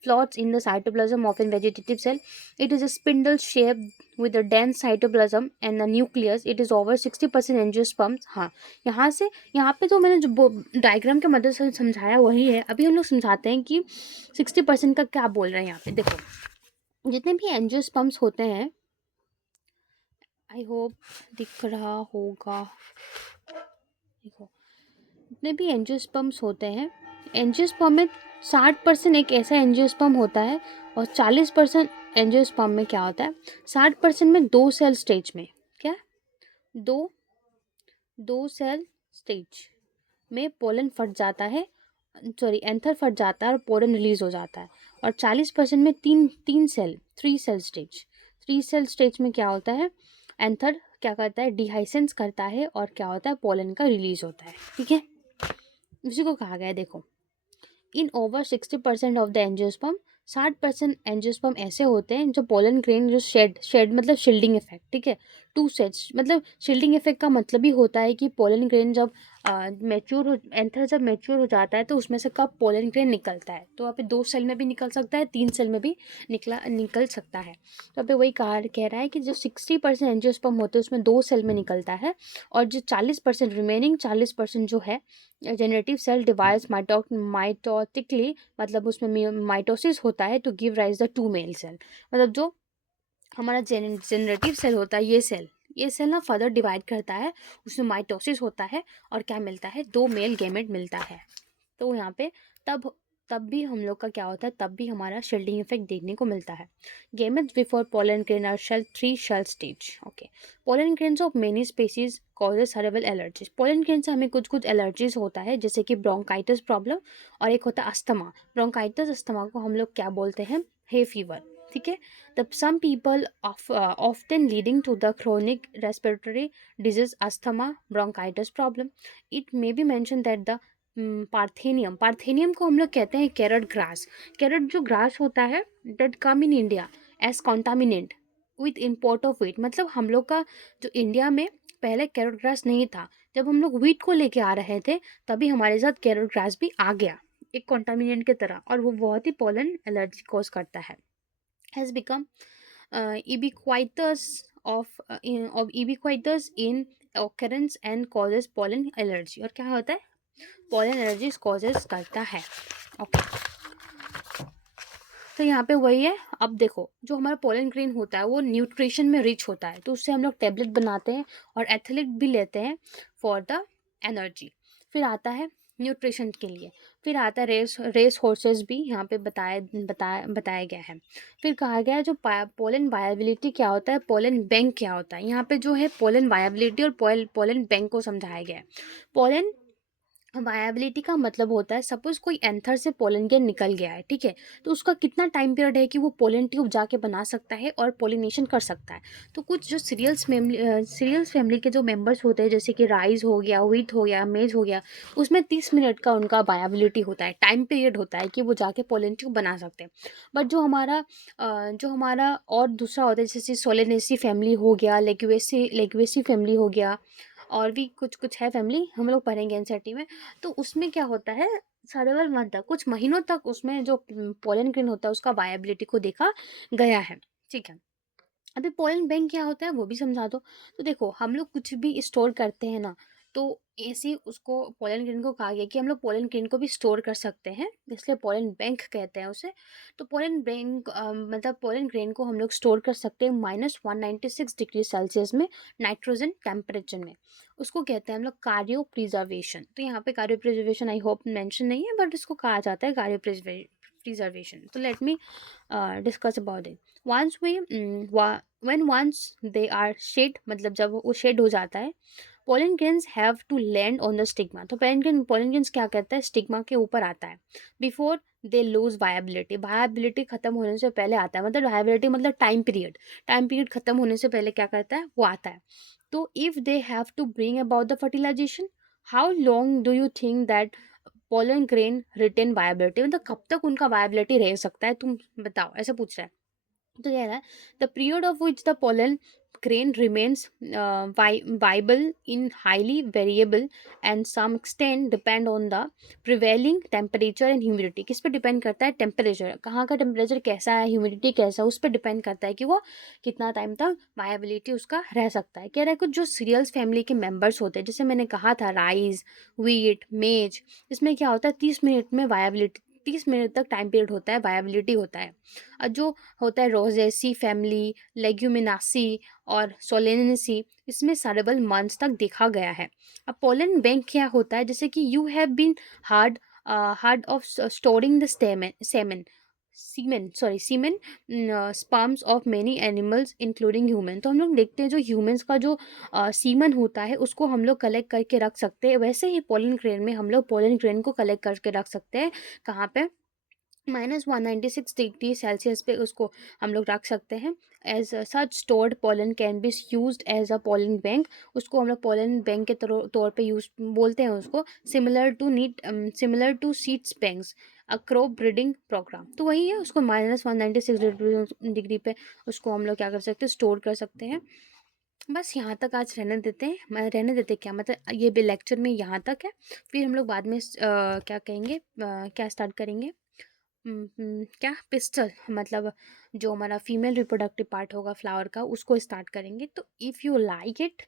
floats in the cytoplasm of a vegetative cell. It is a spindle shaped with a dense cytoplasm and the nucleus. It is over 60% angiosperms. हाँ, यहाँ पे तो मैंने जो डायग्राम के मदद से समझाया वही है। अभी हम लोग समझाते हैं कि 60% का क्या बोल रहे हैं यहाँ पे। देखो, जितने भी एंजियोस्पर्म्स होते हैं, आई होप दिख रहा होगा, देखो जितने भी एंजियोस्पर्म्स होते हैं, एंजियोस्पर्म में 60% एक ऐसा एंजियोस्पर्म होता है और 40% एंजियोस्पर्म में क्या होता है, 60% में दो सेल स्टेज में, क्या, दो सेल स्टेज में पोलन फट जाता है, सॉरी एंथर फट जाता है और पोलन रिलीज हो जाता है। और 40% में थ्री सेल स्टेज में क्या होता है, एंथर क्या करता है, डिहाइसेंस करता है और क्या होता है, पोलन का रिलीज होता है, ठीक है। उसी को कहा गया है। देखो, इन over 60% of the angiosperm, 60% angiosperm ऐसे होते हैं जो पोलन ग्रेन जो शेड मतलब शील्डिंग इफेक्ट, ठीक है। टू सेट्स मतलब शील्डिंग इफेक्ट का मतलब ही होता है कि पोलन ग्रेन जब मैच्योर हो, एंथर जब मैच्योर हो जाता है तो उसमें से कब पोलन ग्रेन निकलता है, तो वहाँ पे 2 सेल में भी निकल सकता है, 3 सेल में भी निकल सकता है। तो यहाँ पे वही कह रहा है कि जो 60% एंजियोस्पर्म होते हैं उसमें 2 सेल में निकलता है, और जो 40% रिमेनिंग 40% जो है जनरेटिव सेल डिवाइड्स माइटोटिकली, मतलब उसमें माइटोसिस होता है to give rise the two male cell. मतलब जो हमारा जनरेटिव सेल होता है, ये सेल ना फर्दर डिवाइड करता है, उसमें माइटोसिस होता है और क्या मिलता है, 2 मेल गैमेट मिलता है। तो यहाँ पे तब तब भी हम लोग का क्या होता है, तब भी हमारा शील्डिंग इफेक्ट देखने को मिलता है। Gametes before pollen grain are three cell stage. Okay, pollen grains of many species causes cerebral allergies. पोलन ग्रेन से हमें कुछ एलर्जीज होता है, जैसे कि ब्रोंकाइटिस प्रॉब्लम, और एक होता है अस्थमा। ब्रोंकाइटिस अस्थमा को हम लोग क्या बोलते हैं, हे फीवर, ठीक है। तब some people often leading to the chronic respiratory disease asthma bronchitis problem. It may be mention that the parthenium को हम लोग कहते हैं कैरट ग्रास। कैरट जो ग्रास होता है that come in India as contaminant with import of wheat. मतलब हम लोग का जो इंडिया में पहले कैरट ग्रास नहीं था, जब हम लोग व्हीट को लेके आ रहे थे तभी हमारे साथ कैरट ग्रास भी आ गया एक कॉन्टामिनेंट की तरह, और वो बहुत ही पोलन एलर्जी कॉज करता है। Has become ubiquitous ubiquitous in occurrence and causes pollen allergy। और क्या होता है, पोलन एलर्जी कॉजेज करता है। ओके, तो यहाँ पे वही है। अब देखो, जो हमारा पोलन ग्रेन होता है वो न्यूट्रिशन में रिच होता है, तो उससे हम लोग टेबलेट बनाते हैं और एथलीट भी लेते हैं फॉर द एनर्जी। फिर आता है न्यूट्रिशन के लिए, फिर आता है रेस हॉर्सेस भी यहाँ पे बताया गया है। फिर कहा गया है जो पोलन वायबिलिटी क्या होता है, पोलन बैंक क्या होता है। यहाँ पे जो है पोलन वायबिलिटी और पोलन बैंक को समझाया गया है। पोलन वायबिलिटी का मतलब होता है, सपोज कोई एंथर से पोलन ग्रेन निकल गया है, ठीक है, तो उसका कितना टाइम पीरियड है कि वो पोलन ट्यूब जाके बना सकता है और पोलिनेशन कर सकता है। तो कुछ जो सीरियल्स फैमिली के जो मेंबर्स होते हैं, जैसे कि राइस हो गया, व्हीट हो गया, मेज हो गया, उसमें 30 मिनट का उनका वायबिलिटी होता है, टाइम पीरियड होता है कि वो जाके पोलन ट्यूब बना सकते हैं। बट जो हमारा और दूसरा होता है, जैसे सोलेनेसी फैमिली हो गया, लेग्वेसी फैमिली हो गया, और भी कुछ कुछ है फैमिली, हम लोग पढ़ेंगे एनसीईआरटी में। तो उसमें क्या होता है, सर्वाइवल मंथ तक, कुछ महीनों तक उसमें जो पोलन ग्रेन होता है उसका वायबिलिटी को देखा गया है। ठीक है, अभी पोलन बैंक क्या होता है वो भी समझा दो। तो देखो, हम लोग कुछ भी स्टोर करते हैं ना, तो ऐसे ही उसको पोलन ग्रेन को कहा गया कि हम लोग पोलन ग्रेन को भी स्टोर कर सकते हैं, इसलिए पोलन बैंक कहते हैं उसे। तो पोलन बैंक मतलब पोलन ग्रेन को हम लोग स्टोर कर सकते हैं -196 डिग्री सेल्सियस में, नाइट्रोजन टेम्परेचर में। उसको कहते हैं हम लोग कार्यो प्रिजर्वेशन। तो यहाँ पे कार्यो प्रिजर्वेशन आई होप मेंशन नहीं है, बट इसको कहा जाता है कार्यो प्रिजर्वेशन। तो let me discuss about it. Once we when once they are shed, मतलब जब वो शेड हो जाता है, pollen grains have to land on the stigma. तो पोलन ग्रेन्स क्या करता है, स्टिग्मा के ऊपर आता है before they lose viability. Viability खत्म होने से पहले आता है, मतलब वायबिलिटी मतलब टाइम पीरियड खत्म होने से पहले क्या करता है, वो आता है। तो if they have to bring about the fertilization, how long do you think that pollen grain retain viability, मतलब कब तक उनका वायबिलिटी रह सकता है, तुम बताओ, ऐसे पूछ रहा है। तो कह रहा है the period of which the pollen grain remains viable in highly variable and some extent depend on the prevailing temperature and humidity। किस पे डिपेंड करता है, टेम्परेचर, कहाँ का टेम्परेचर कैसा है, ह्यूमिडिटी कैसा है, उस पर डिपेंड करता है कि वो कितना टाइम तक वायबिलिटी उसका रह सकता है। कह रहा है कुछ जो सीरियल्स फैमिली के मेंबर्स होते हैं, जैसे मैंने कहा था राइस, व्हीट, मेज, इसमें क्या होता है, 30 मिनट में वायबिलिटी, 30 मिनट तक टाइम पीरियड होता है, वायबिलिटी होता है। और जो होता है रोजेसी फैमिली, लेग्यूमिनासी और सोलेनेसी, इसमें सेरेबल मंथ्स तक देखा गया है। अब पोलन बैंक क्या होता है, जैसे कि you have been heard heard of storing the semen semen sperms of many animals including human. तो हम लोग देखते हैं जो ह्यूमंस का जो सीमन होता है उसको हम लोग कलेक्ट करके रख सकते हैं, वैसे ही पोलन ग्रेन में हम लोग पोलन ग्रेन को कलेक्ट करके रख सकते हैं। कहाँ पे, -196 डिग्री सेल्सियस पे उसको हम लोग रख सकते हैं। As such stored pollen can be use as a pollen bank. उसको हम लोग पोलन बैंक के तौर पे यूज बोलते हैं उसको। Similar to seeds banks, a crop breeding program. तो वही है, उसको -196 डिग्री पे उसको हम लोग क्या कर सकते हैं, स्टोर कर सकते हैं। बस यहाँ तक आज रहने देते हैं, रहने देते क्या मतलब, ये भी लेक्चर में यहाँ तक है। फिर हम लोग बाद में क्या कहेंगे, क्या स्टार्ट करेंगे, क्या पिस्टल, मतलब जो हमारा फीमेल रिप्रोडक्टिव पार्ट होगा फ्लावर का, उसको स्टार्ट करेंगे। तो इफ़ यू लाइक इट,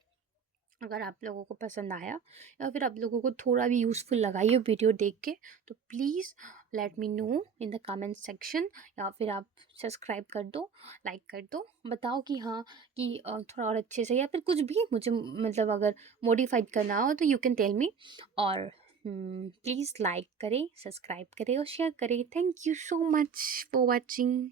अगर आप लोगों को पसंद आया या फिर आप लोगों को थोड़ा भी यूज़फुल लगा ये वीडियो देख के, तो please let me know in the comment section, या फिर आप सब्सक्राइब कर दो, लाइक कर दो, बताओ कि हाँ, कि थोड़ा और अच्छे से, या फिर कुछ भी मुझे मतलब अगर मॉडिफाइड करना हो तो यू कैन टेल मी। और प्लीज़ लाइक करें, सब्सक्राइब करें और शेयर करें। Thank you so much for watching.